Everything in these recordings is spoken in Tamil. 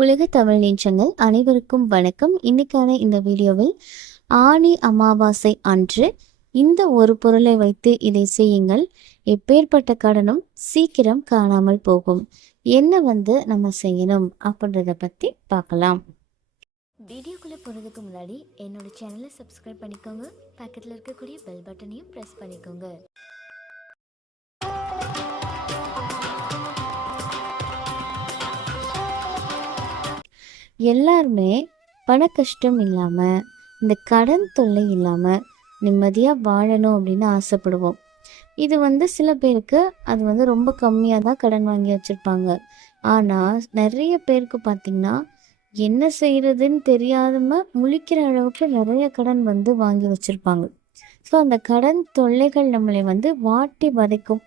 உலக தமிழ் நீச்சங்கள் அனைவருக்கும் வணக்கம். இன்னைக்கான இந்த வீடியோவில் ஆணி அமாவாசை அன்று இந்த ஒரு பொருளை வைத்து இதை செய்யுங்கள். எப்பேற்பட்ட கடனும் சீக்கிரம் காணாமல் போகும். என்ன வந்து நம்ம செய்யணும் அப்படின்றத பற்றி பார்க்கலாம். வீடியோக்குள்ளே போகிறதுக்கு முன்னாடி என்னோட சேனலை சப்ஸ்கிரைப் பண்ணிக்கோங்க. பக்கத்தில் இருக்கக்கூடிய பெல் பட்டனையும் ப்ரெஸ் பண்ணிக்கோங்க. எல்லாருமே பண கஷ்டம் இல்லாமல் இந்த கடன் தொல்லை இல்லாமல் நிம்மதியாக வாழணும் அப்படின்னு ஆசைப்படுவோம். இது வந்து சில பேருக்கு அது வந்து ரொம்ப கம்மியாக தான் கடன் வாங்கி வச்சுருப்பாங்க. ஆனால் நிறைய பேருக்கு பார்த்திங்கன்னா என்ன செய்கிறதுன்னு தெரியாதம முழிக்கிற அளவுக்கு நிறைய கடன் வந்து வாங்கி வச்சுருப்பாங்க. ஸோ அந்த கடன் தொல்லைகள் நம்மளை வந்து வாட்டி வதைக்கும்.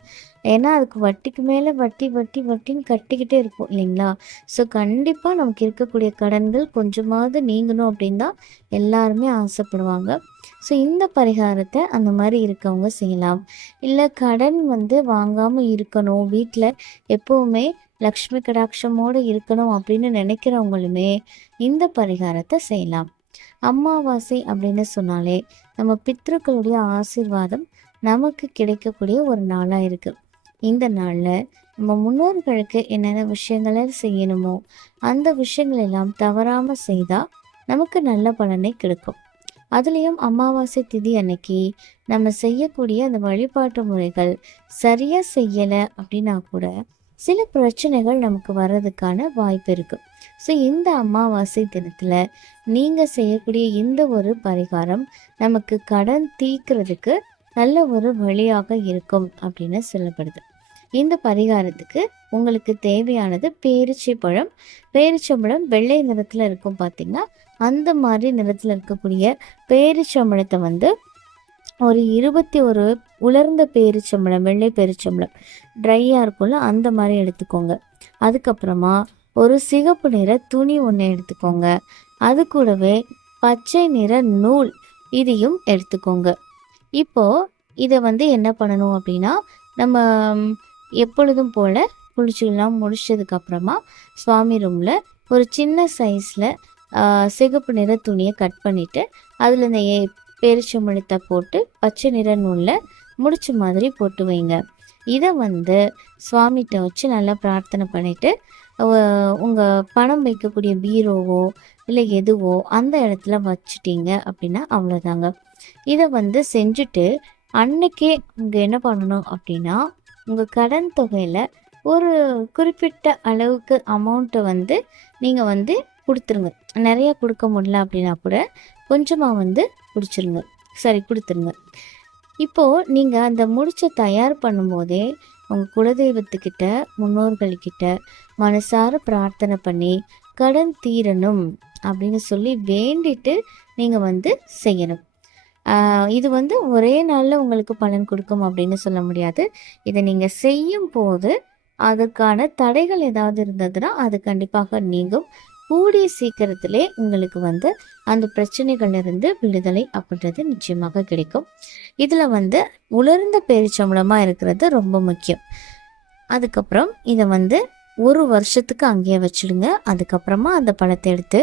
ஏன்னா அதுக்கு வட்டிக்கு மேலே வட்டி வட்டி வட்டின்னு கட்டிக்கிட்டே இருக்கும் இல்லைங்களா? ஸோ கண்டிப்பாக நமக்கு இருக்கக்கூடிய கடன்கள் கொஞ்சமாவது நீங்கணும் அப்படின்னு தான் எல்லாருமே ஆசைப்படுவாங்க. ஸோ இந்த பரிகாரத்தை அந்த மாதிரி இருக்கவங்க செய்யலாம். இல்லை கடன் வந்து வாங்காமல் இருக்கணும் வீட்டில் எப்போவுமே லக்ஷ்மி கடாட்சமோடு இருக்கணும் அப்படின்னு நினைக்கிறவங்களுமே இந்த பரிகாரத்தை செய்யலாம். அமாவாசை அப்படின்னு சொன்னாலே நம்ம பித்ருக்களுடைய ஆசீர்வாதம் நமக்கு கிடைக்கக்கூடிய ஒரு நாளாக இருக்குது இந்த நாளில் நம்ம முன்னோர்களுக்கு என்னென்ன விஷயங்களை செய்யணுமோ அந்த விஷயங்கள் எல்லாம் தவறாமல் செய்தால் நமக்கு நல்ல பலனை கிடைக்கும். அதுலேயும் அமாவாசை திதி அன்னைக்கு நம்ம செய்யக்கூடிய அந்த வழிபாட்டு முறைகள் சரியாக செய்யலை அப்படின்னா கூட சில பிரச்சனைகள் நமக்கு வர்றதுக்கான வாய்ப்பு இருக்குது ஸோ இந்த அமாவாசை தினத்தில் நீங்கள் செய்யக்கூடிய இந்த ஒரு பரிகாரம் நமக்கு கடன் தீக்கிறதுக்கு நல்ல ஒரு வழியாக இருக்கும் அப்படின்னு சொல்லப்படுது. இந்த பரிகாரத்துக்கு உங்களுக்கு தேவையானது பேரிச்சை பழம் பேரிச்சம்பழம் வெள்ளை நிறத்தில் இருக்கும் பார்த்தீங்கன்னா அந்த மாதிரி நிறத்தில் இருக்கக்கூடிய பேரிச்சம்பழத்தை வந்து ஒரு இருபத்தி ஒரு உலர்ந்த பேரிச்சம்பழம் வெள்ளை பேரிச்சம்பழம் ட்ரையாக இருக்கும்ல அந்த மாதிரி எடுத்துக்கோங்க. அதுக்கப்புறமா ஒரு சிகப்பு நிற துணி ஒன்று எடுத்துக்கோங்க. அது கூடவே பச்சை நிற நூல் இதையும் எடுத்துக்கோங்க. இப்போது இதை வந்து என்ன பண்ணணும் அப்படின்னா நம்ம எப்பொழுதும் போல் குளிச்சுலாம் முடிச்சதுக்கப்புறமா சுவாமி ரூமில் ஒரு சின்ன சைஸில் சிகப்பு நிற துணியை கட் பண்ணிவிட்டு அதில் இந்த பேரிச்சம்பழத்தை போட்டு பச்சை நிற நூலில் முடிச்ச மாதிரி போட்டு வைங்க. இதை வந்து சுவாமிகிட்ட வச்சு நல்லா பிரார்த்தனை பண்ணிவிட்டு உங்கள் பணம் வைக்கக்கூடிய பீரோவோ இல்லை எதுவோ அந்த இடத்துல வச்சுட்டீங்க அப்படின்னா அவ்வளோதாங்க இதை வந்து செஞ்சுட்டு அன்னைக்கே இங்கே என்ன பண்ணணும் அப்படின்னா உங்கள் கடன் தொகையில் ஒரு குறிப்பிட்ட அளவுக்கு அமௌண்ட்டை வந்து நீங்கள் வந்து கொடுத்துருங்க. நிறைய கொடுக்க முடியல அப்படின்னா கூட கொஞ்சமாக வந்து பிடிச்சிருங்க சரி கொடுத்துருங்க. இப்போது நீங்கள் அந்த முடிச்சை தயார் பண்ணும்போதே உங்கள் குலதெய்வத்துக்கிட்ட முன்னோர்கள்கிட்ட மனசார பிரார்த்தனை பண்ணி கடன் தீரணும் அப்படின்னு சொல்லி வேண்டிட்டு நீங்கள் வந்து செய்யணும். இது வந்து ஒரே நாளில் உங்களுக்கு பலன் கொடுக்கும் அப்படின்னு சொல்ல முடியாது. இதை நீங்கள் செய்யும் போது அதுக்கான தடைகள் ஏதாவது இருந்ததுன்னா அது கண்டிப்பாக நீங்கும். கூடிய சீக்கிரத்திலே உங்களுக்கு வந்து அந்த பிரச்சனைகள் இருந்து விடுதலை அப்படின்றது நிச்சயமாக கிடைக்கும். இதில் வந்து உலர்ந்த பேரிச்சம்பளமாக இருக்கிறது ரொம்ப முக்கியம். அதுக்கப்புறம் இதை வந்து ஒரு வருஷத்துக்கு அங்கேயே வச்சுடுங்க. அதுக்கப்புறமா அந்த பழத்தை எடுத்து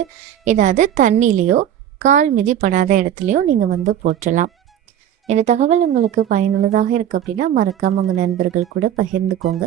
ஏதாவது தண்ணியிலையோ கால் மிதி படாத இடத்துலையோ நீங்கள் வந்து போற்றலாம். இந்த தகவல் உங்களுக்கு பயனுள்ளதாக இருக்குது அப்படின்னா மறக்காமல் உங்கள் நண்பர்கள் கூட பகிர்ந்துக்கோங்க.